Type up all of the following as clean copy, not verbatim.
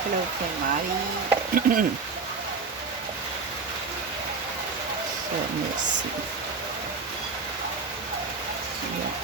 Hello, Mari. So messy. Yeah.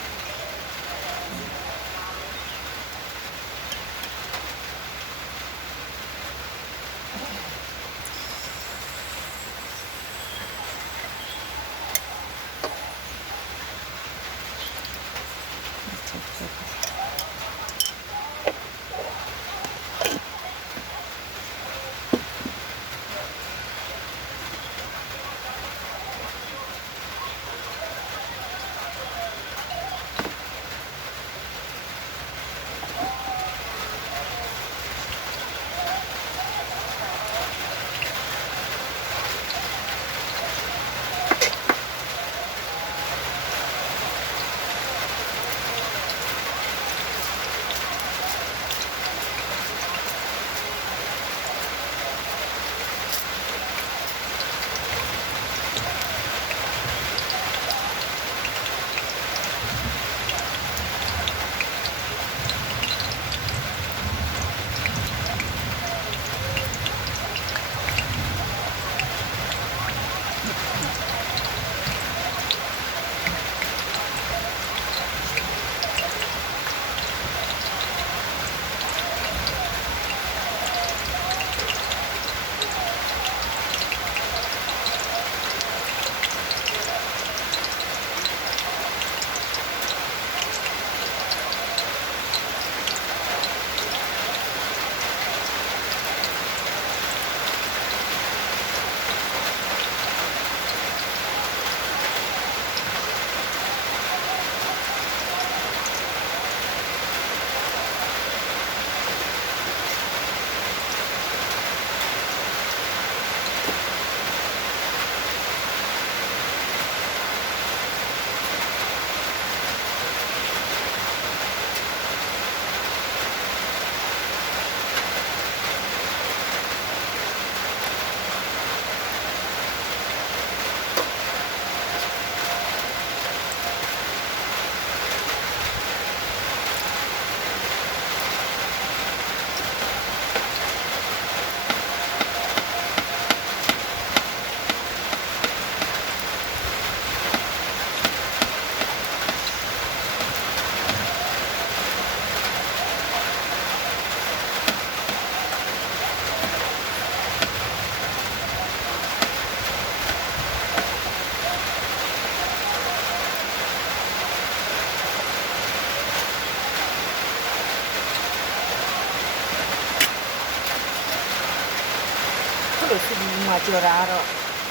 Majoraro,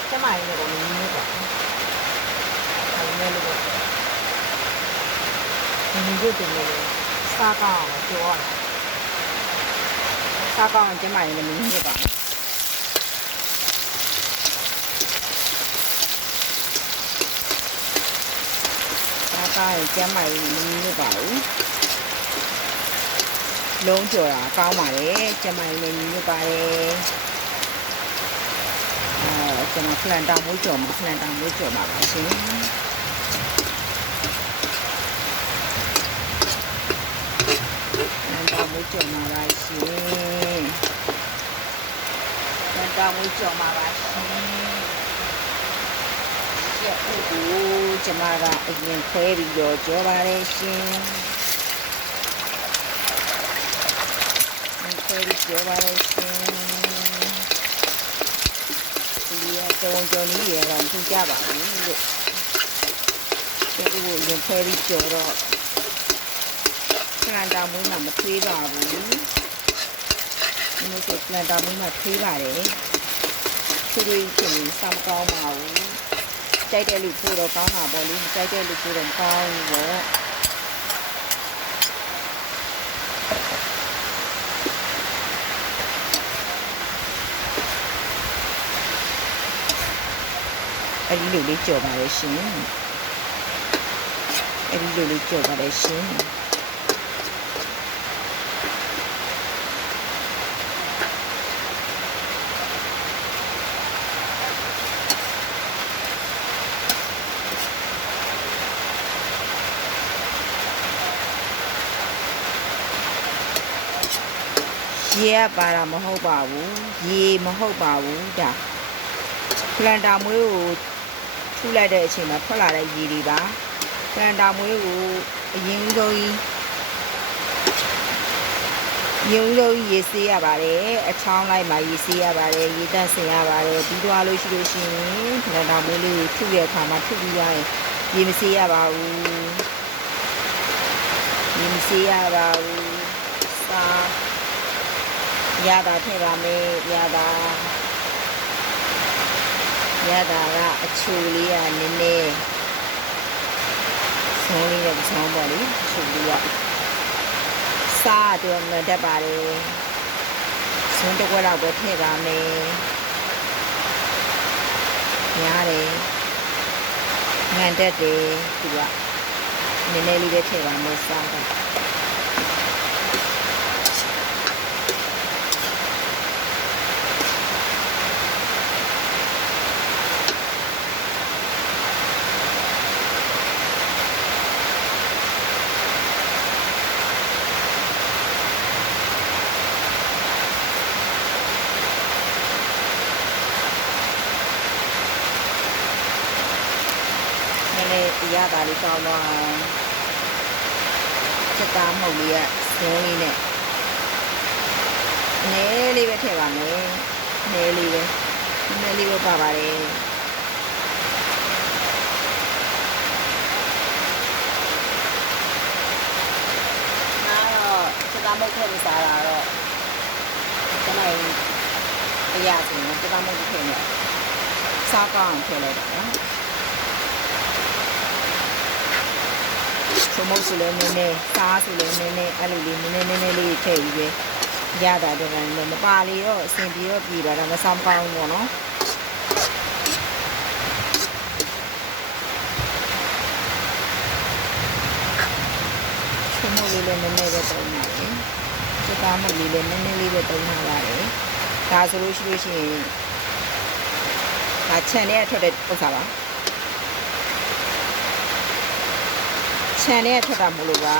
chiamai ne con il mio almeno non vedo ne sta con giovane sta con chiamai ne mio ba sta con chiamai ne mio ba long chiều là cao mà đấy chiamai ne mio baကျွန်တော်ဖလန်တာမွေးကြော်မှာပါရှင်ဖလန်တာမွေးကြော်မှာပါရှင်ဖလန်တာမွေးကြော်မှာပါရှင်ရက်ဦးကိုကျမကအရင်ခွဲပြီးတော့ကြောပါတယ်ရှင်ခွဲပြီးကြောပါတယ်ရှင်တုံကြုံကြီးရတော့သူကြပါဘူးလို့ဒီကိုရင်ဖဲပြီးကြော်တော့ပလန်တာမွေးမှာမထွေးပါဘူးဒီလိုဆိုပလန်တာမွေးမှာထွေးပါတယ်ထွေးဖြစ်ရင်စမ်းကောင်းပါဘူးကြိုက်တဲ့လူဖို့တော့ကောင်းတာပေါ့လေမကြိုက်တဲ့လူဖို့တော့ကောင်းဘူးပေါ့အဲ့ဒီလိုလေးကြော်ပါလေရှင်အဲ့ဒီလိုလေးကြော်ပါလေရှင်ရ ရေကပါတာမဟုတ်ပါဘူးရေမဟုတ်ပါဘူးဒါပလန်တာမွေးကိုထူလိုက်တဲ့အချိန်မှာထွက်လာတဲ့ရေတွေပါပလန်တာမွေးကိုအရင်ဦးဆုံးကြီးရေဆေးရပါတယ်အချောင်းလိုက်မှာရေဆေးရပါတယ်ရေတက်ဆင်ရပါတယ်ပြီးတော့လို့ရှိလို့ရှိရင်ပလန်တာမွေးလေးကိုထုတဲ့အခါမှာထုပြီးရရင်ရေမဆေးရပါဘူးရေမဆေးရပါဘူးစားရတာထည့်ပါမယ်ရတာကအချိုလေးကနည်းနည်းဆုံးလေးနဲ့ဆောင်းပေါ့လေအချိုလေးကစားတော့ငတ်တတ်ပါတယ်ဆုံးတစ်ခွက်တော့ပဲထည့်ပါမယ်ရတယ်ငတ်တတ်တယ်သူကနည်းနည်းလေးပဲထည့်ပါမယ်စားတော့ရတာလေးကောင်းတော့ချက်သားမုတ်လေးကဇုံးလေးနဲ့နည်းလေးပဲထည့်ပါမယ်နည်းလေးပဲပါပါတယ်အားတော့ချက်သားမုတ်ထည့်မစားတာတော့တနေ့အရာဆိုရင်ချက်သားမုတ်ထည့်နေစားကောင်းထည့်လိုက်တာနော်ချုံမုတ်ဆိုလည်းနည်းနည်းစားဆိုလည်းနည်းနည်းအဲ့လိုလေးနည်းနည်းလေးထည့်ပြီးပဲရတာတော့လည်းမပါလေတော့အဆင်ပြေတော့ပြေပါတော့မဆောင်ကောင်းဘူးပေါ့နော်ချုံမုတ်လေးလည်းနည်းနည်းပဲတုံးပါလေစကားမုတ်လေးလည်းနည်းနည်းလေးပဲတုံးထားပါတယ်ဒါဆိုလို့ရှိရင်ဒါခြံထဲထွက်တဲ့ဥစ္စာပါခြံထဲထွက်တာမလို့ပါ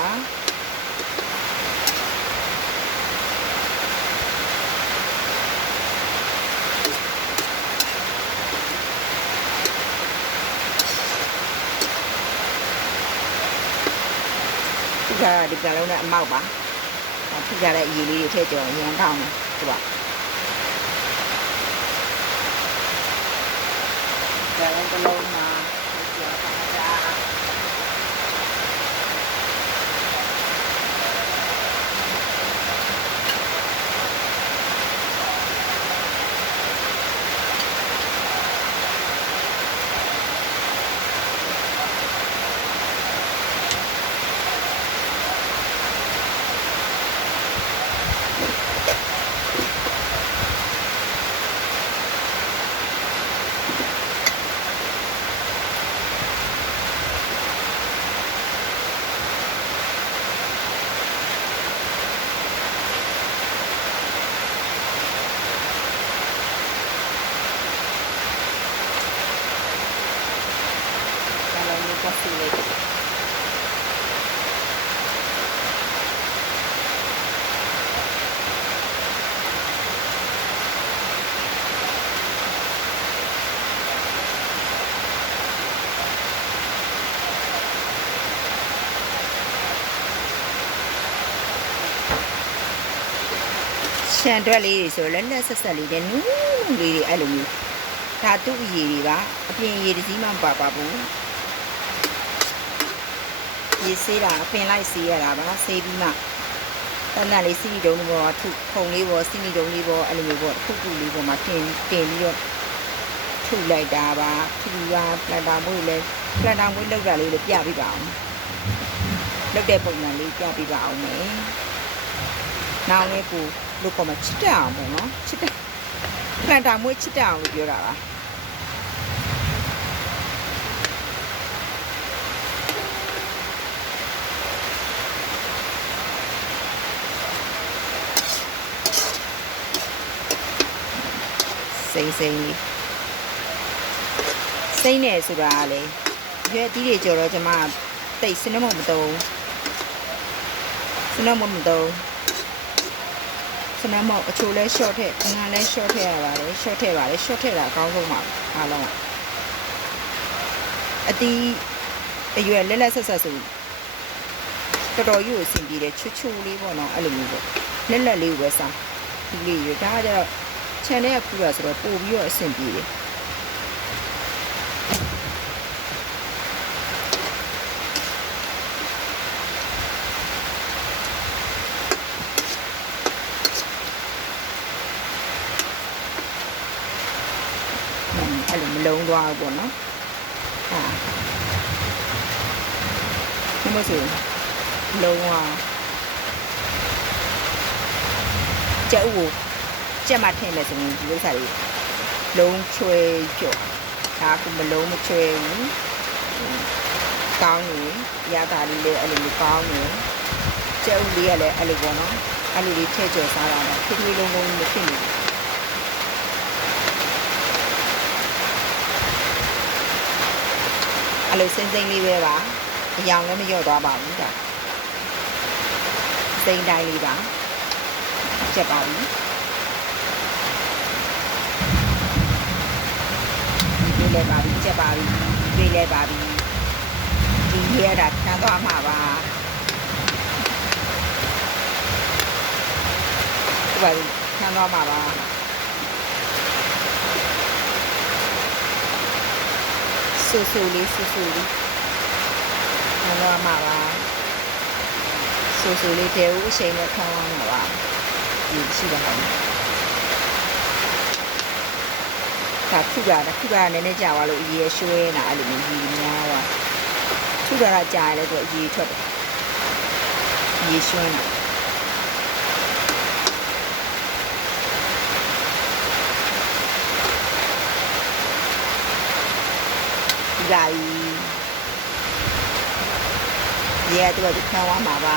ဒီကလုံးနဲ့အမောက်ပါထိကြတဲ့အရည်လေးတွေထည့်ကြော်ရမ်းထောင်းတယ်သူကကလုံးတစ်လုံးမှာကြော်ပါကြစီလေးရှန်တွက်လေးတွေဆိုတော့လက်ဆက်လေးနဲ့နူးလေးတွေအဲ့လိုမျိုးဒါသူ့အရည်တွေပါအပြင်ရည်တစ်စီးမှမပါဘူးရေဆေးတာပင်လိုက်ဆေးရတာပါဆေးပြီးမှတန်တန်လေးစီနီတုံးလေးပေါ်ထုခုံလေးပေါ်စီနီတုံးလေးပေါ်အဲ့လိုမျိုးပေါ့ထုလေးပေါ်မှာတင်ပြီးတော့ထုလိုက်တာပါထူပါပလန်တာမွေးလဲပလန်တာမွေးလောက်တာလေးလည်းပြပြပါအောင်လောက်တဲ့ပုံစံလေးပြပြပါအောင်မယ်နောင်လေးကိုလို့ကောမချစ်တအောင်ပေါ့နော်ချစ်တပလန်တာမွေးချစ်တအောင်လို့ပြောတာပါစိမ့်နေဆိုတာလေရွက်တီးတွေကြော်တော့ကျမတိတ်စနမမတုံးစနမမတုံး စနမောက်အချိုလဲ short ထည့်ငါလဲ short ထည့်ရပါတယ် short ထည့်ပါတယ် short ထည့်တာအကောင်းဆုံးပါအားလုံးအတီးအရွယ်လက်လက်ဆက်ဆက်ဆိုတော်တော်ကြီးကိုအဆင်ပြေတယ်ချွတ်ချွတ်လေးပေါ့နော်အဲ့လိုမျိုးပေါ့လက်လက်လေးကိုပဲစားဒီလေးရဒါကကျတော့ channel ကခူးတာဆိုတော့ပို့ပြီးတော့အဆင်ပြေတယ်အဲ့လိုမလုံးသွားဘူးပေါ့နော်ဟာဒီမို့ဆိုလုံးဝကျုပ်ကိုကြက်မှထည့်မယ်ဆိုရင်ဒီဥစ္စာလေးလုံးချွဲကြော့ဒါကမလုံးမချွဲဘူးကောင်းနေရတာလေးလည်းအဲ့လိုမျိုးကောင်းနေကျုပ်လေးကလည်းအဲ့လိုပေါ့နော်အဲ့လိုလေးထည့်ကြော်စားတာတော့ထွေးထွေးလုံးလုံးမဖြစ်နေဘူးအဲ့လိုစင်းစိမ့်လေးပဲပါအယောင်လည်းမလျော့သွားပါဘူးဒါစိမ့်တိုင်းလေးပါချက်ပါပြီဒီလေးလည်းပါပြီချက်ပါပြီဒီလေးလည်းပါပြီဒီရတာခံသွားမှာပါဒီပါခံသွားမှာပါဆူဆူလေးခံသွားမှာပါဆူဆူလေးတဲဦးအချိန်နဲ့ခံသွားမှာပါဒီရှိတာပါဒါခုကနည်းနည်းကြာသွားလို့အရေးရွှဲနေတာအဲ့လိုမျိုးကြီးများသွားခုကကြာရလဲသူအရေးထွက်တယ်အရေးရွှဲနေတာဒီရဲတူတူခံသွားမှာပါ